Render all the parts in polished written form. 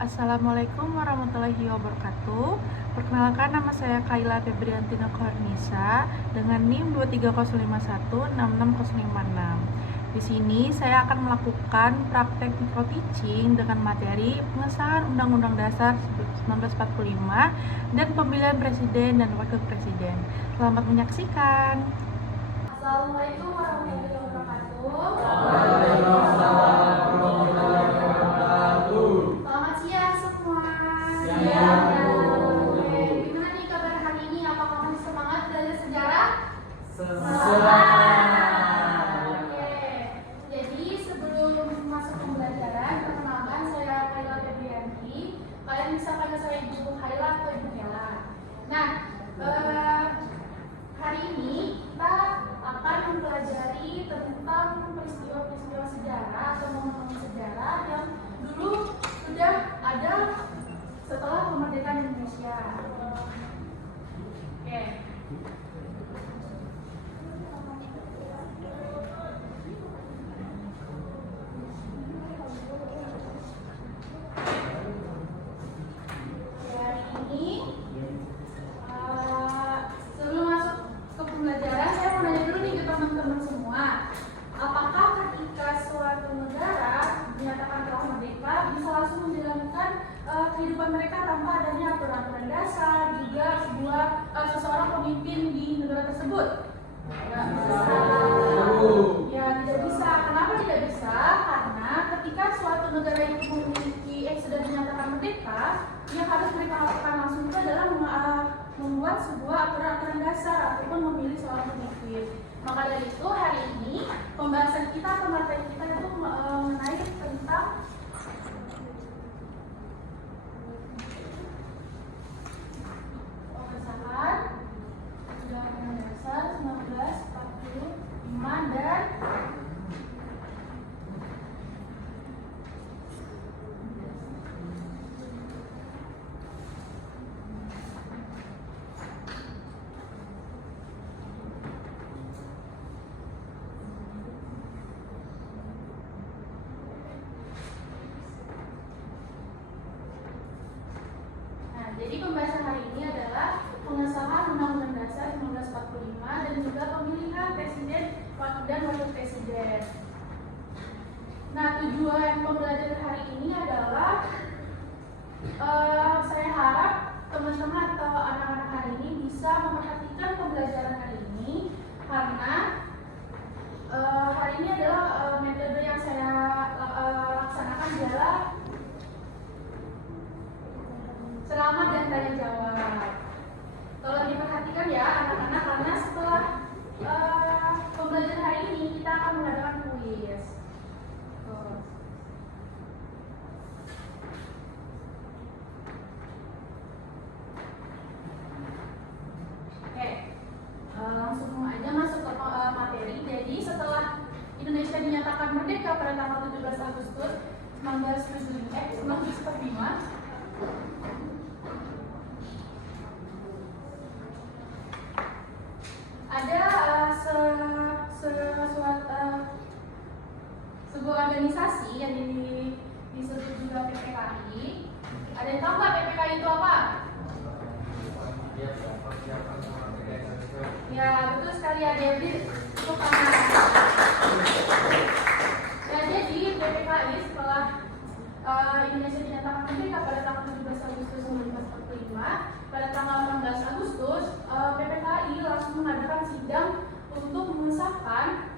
Assalamualaikum warahmatullahi wabarakatuh. Perkenalkan, nama saya Kaila Febriantina Kornisa dengan NIM 23051660656. Di sini saya akan melakukan praktek micro teaching dengan materi pengesahan Undang-Undang Dasar 1945 dan pemilihan presiden dan wakil presiden. Selamat menyaksikan. Assalamualaikum warahmatullahi wabarakatuh. Selamat siang semua. Oke, gimana nih kabar hari ini? Apakah masih semangat belajar sejarah? Oke. Jadi sebelum masuk pembelajaran, perkenalkan saya Kaila Febrianti. Kalian bisa panggil saya Ibu Kaila atau Ibu Hela. Nah, hari ini kita akan mempelajari tentang peristiwa-peristiwa sejarah atau momen-momen sejarah yang dulu sudah ada setelah kemerdekaan Indonesia. Oke. Hari ini sebelum masuk ke pembelajaran, saya mau nanya dulu nih ke teman-teman semua. Apakah ketika suatu negara dinyatakan telah merdeka bisa langsung menjalankan kehidupan mereka tanpa adanya aturan-aturan dasar, juga seseorang pemimpin di negara tersebut? Tidak bisa. Ya, tidak bisa. Kenapa tidak bisa? Karena ketika suatu negara itu sudah dinyatakan merdeka, yang harus mereka lakukan langsung itu adalah membuat sebuah aturan-aturan dasar ataupun memilih seorang pemimpin. Maka dari itu hari ini pembahasan kita atau materi kita itu mengenai tentang pengesahan Undang-Undang Dasar 1945 dan jadi pembahasan hari ini adalah pengesahan Undang-Undang Dasar 1945 dan juga pemilihan presiden dan wakil presiden. Nah, tujuan pembelajaran hari ini adalah saya harap teman-teman atau anak-anak hari ini bisa memperhatikan pembelajaran hari ini karena hari ini adalah metode yang saya laksanakan adalah selamat dan tanya jawab. Tolong diperhatikan ya anak-anak, karena setelah pembelajaran hari ini kita akan mengadakan kuis. Oke, langsung aja masuk ke materi. Jadi setelah Indonesia dinyatakan merdeka pada tanggal 17 Agustus 1945, ada sebuah organisasi yang disebut juga PPKI. Ada yang tahu nggak PPKI itu apa? Ya, betul sekali adik-adik, itu karena ya, jadi PPKI setelah Indonesia dinyatakan merdeka pada tanggal 17 Agustus 1945, pada tanggal 16 Agustus PPKI langsung mengadakan sidang untuk mengesahkan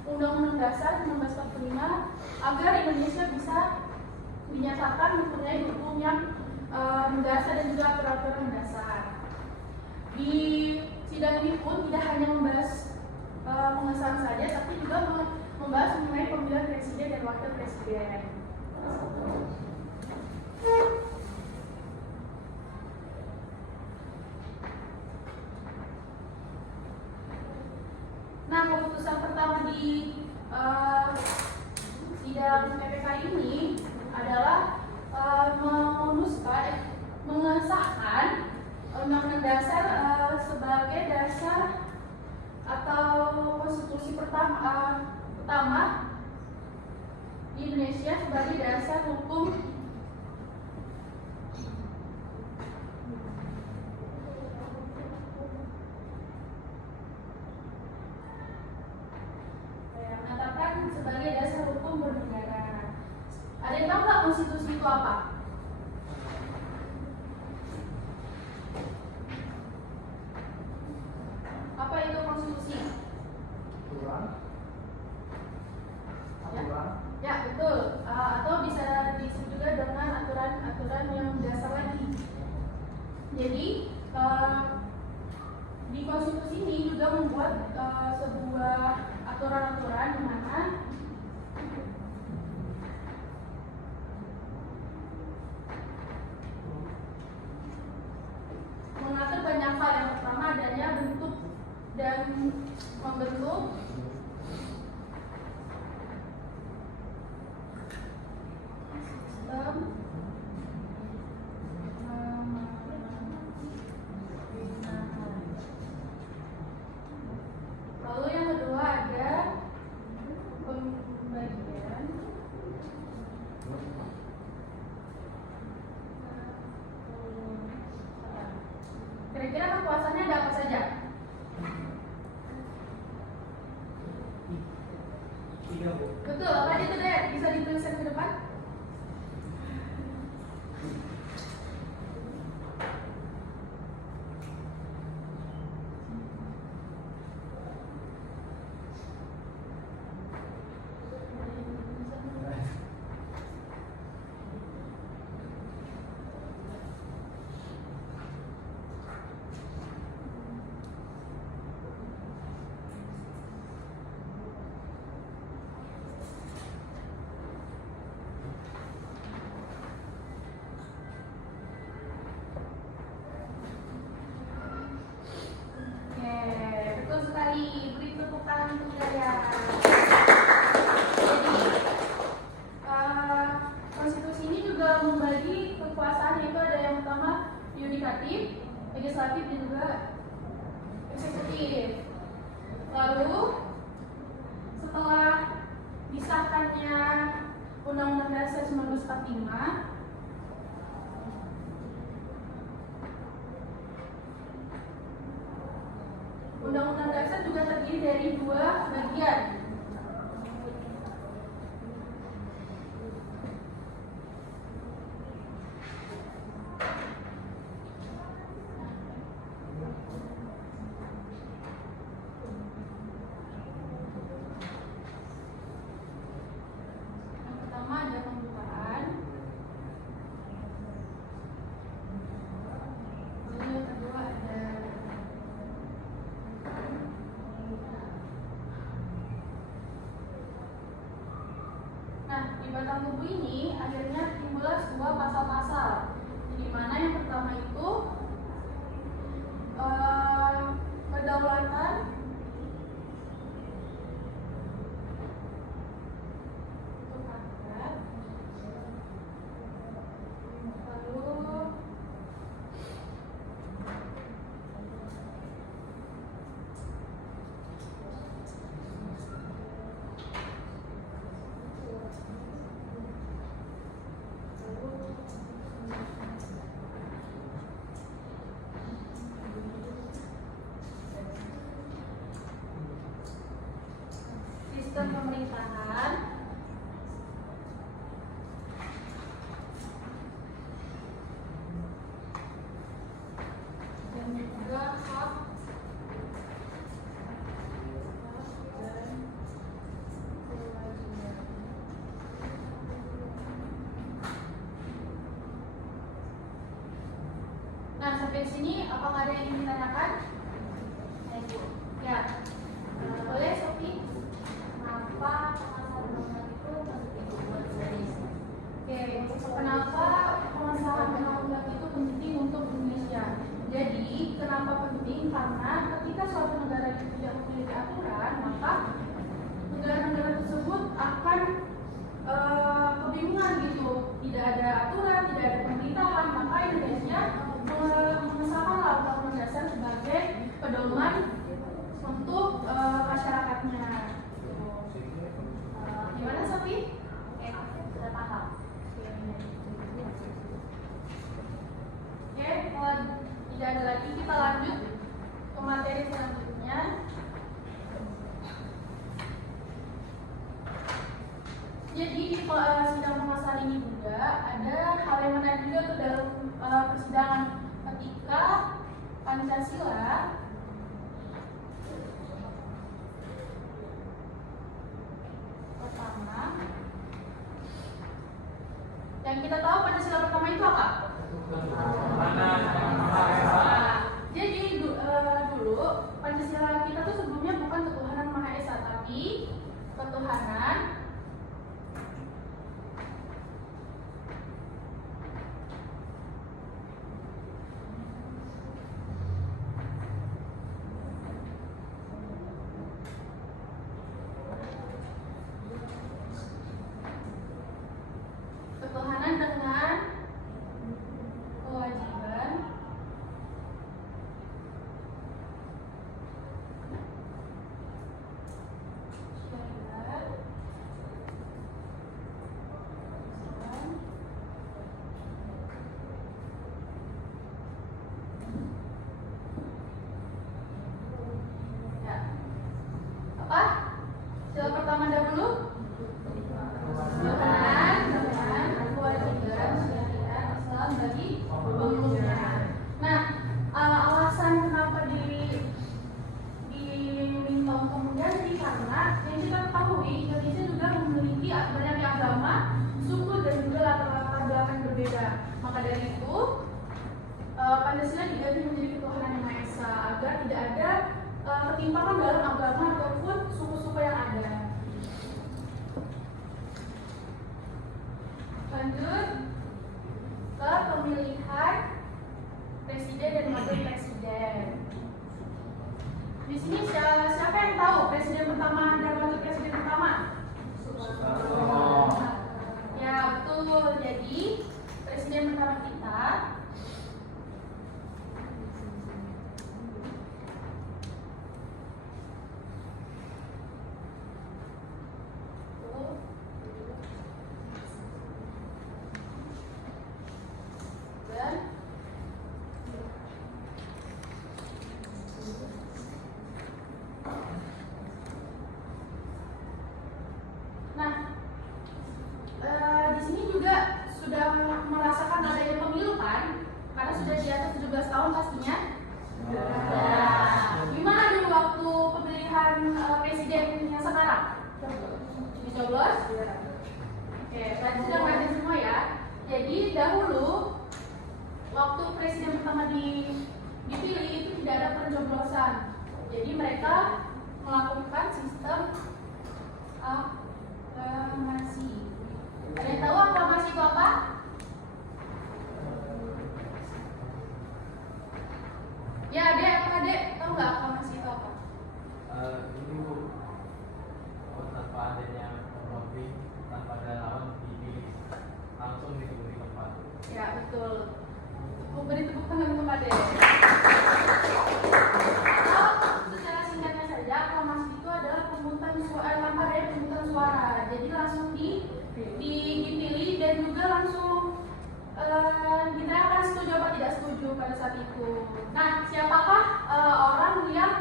Undang-Undang Dasar 1945 agar Indonesia bisa dinyatakan mempunyai hukum yang mendasar dan juga aturan-aturan mendasar. Di sidang ini pun tidak hanya membahas pengesahan saja, tapi juga membahas mengenai pemilihan presiden dan wakil presiden. Nah, keputusan pertama di sidang PPK ini adalah mengesahkan Undang-Undang Dasar sebagai dasar atau konstitusi pertama di Indonesia sebagai dasar hukum yang tahu nggak konstitusi itu apa? Apa itu konstitusi? Ya, betul. Atau bisa disebut juga dengan aturan-aturan yang dasar lagi. Jadi di konstitusi ini juga membuat sebuah aturan-aturan di mana mengatur banyak hal. Yang pertama adanya bentuk dan membentuk sistem lalu yang kedua ada pembagian kira-kira kekuasaannya ada apa saja? Betul, apa aja tuh deh? Bisa dituliskan ke depan? Betul sekali, beri tepuk tangan untuk saya. Jadi konstitusi ini juga membagi kekuasaan, yaitu ada yang pertama yudikatif, legislatif dan juga eksekutif. Lalu setelah disahkannya Undang-Undang Dasar 1945, Undang-Undang Dasar juga terdiri dari dua bagian. Yang pertama ada pembukaan, lalu yang kedua ada di batang tubuh ini akhirnya timbullah sebuah pasal-pasal, di mana yang pertama itu kedaulatan untuk rakyat, lalu sistem pemerintahan, dan juga hak dan kewajiban. Nah, sampai sini apakah ada yang ingin ditanyakan? Ya, boleh Sophie? Kenapa pengesahan itu penting? Oke, kenapa pengesahan undang-undang itu penting untuk Indonesia? Jadi, kenapa penting? Karena ketika suatu negara itu tidak memiliki aturan, maka negara-negara tersebut akan kebingungan gitu. Tidak ada aturan, tidak ada pemerintahan, maka Indonesia mengesahkan Undang-Undang Dasar sebagai pedoman untuk masyarakatnya. Gimana Sophie? Sudah paham. Oke, kalau tidak ada lagi kita lanjut ke materi selanjutnya. Jadi di sidang pengasahan ini juga ada hal yang menarik juga tuh dalam persidangan ketika Pancasila pertama. Yang kita tahu Pancasila pertama itu apa? Jadi dulu Pancasila kita tuh sebelumnya bukan ketuhanan Maha Esa, tapi ketuhanan dengan kewajiban syariat ya. Apa? Sila pertama dahulu. Bagi pemilihnya. Nah, alasan kenapa diminta untuk mengganti karena yang kita ketahui Indonesia juga memiliki banyak agama, suku dan juga latar belakang berbeda. Maka dari itu Pancasila diganti menjadi ketuhanan yang Maha Esa agar tidak ada ketimpangan dalam agama ataupun suku-suku yang ada. Lanjut ke pemilihan presiden dan wakil presiden. Di sini siapa yang tahu presiden pertama dan wakil presiden pertama? Ya betul. Jadi presiden pertama kita di sini juga sudah merasakan adanya pemilu kan? Karena sudah di atas 17 tahun pastinya. Nah, gimana dulu waktu pemilihan presiden yang sekarang? Dicoblos? Oke, tadi sudah ngeliatin semua ya. Jadi dahulu waktu presiden pertama dipilih itu tidak ada pencoblosan. Jadi mereka melakukan sistem aklamasi. Ada yang tahu aklamasi itu apa? Ya, Dek, apa Dek? Tahu nggak aklamasi itu apa? Itu tanpa adanya lobby, tanpa ada lawan dipilih langsung di tempat. Ya, betul. Beri tepuk tangan untuk Dek. Atau secara singkatnya saja, aklamasi itu adalah pemungutan suara tanpa ada pemungutan suara. Jadi langsung dipilih dan juga langsung ditanyakan setuju atau tidak setuju pada saat itu. Nah, siapakah orang yang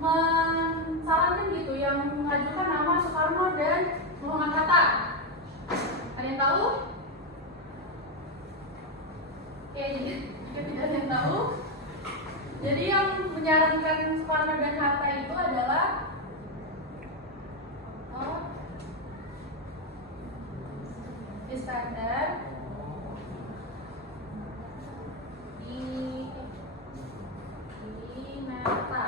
mensarankan gitu, yang mengajukan nama Soekarno dan Muhammad Hatta? Ada yang tahu? Oke, jika tidak ada yang tahu, jadi yang menyarankan Soekarno dan Hatta itu adalah Iskandar Dinata.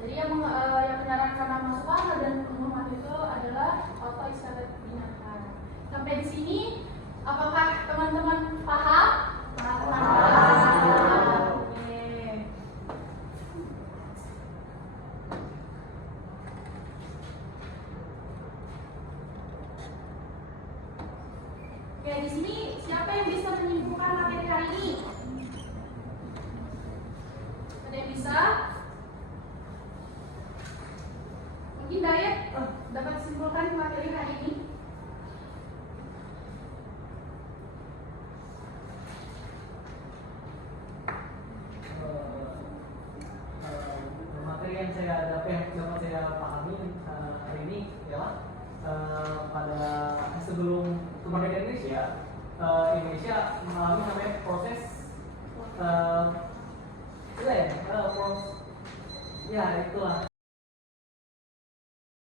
Jadi yang menyarankan nama Soekarno dan Muhammad itu adalah Otto Iskandar Dinata. Sampai di sini, apakah teman-teman paham? Paham. Oke, di sini siapa yang bisa menyimpulkan materi hari ini? Ada yang bisa? Mungkin Dayat dapat simpulkan materi hari ini? Materi yang dapat saya pahami hari ini adalah Indonesia mengalami namanya proses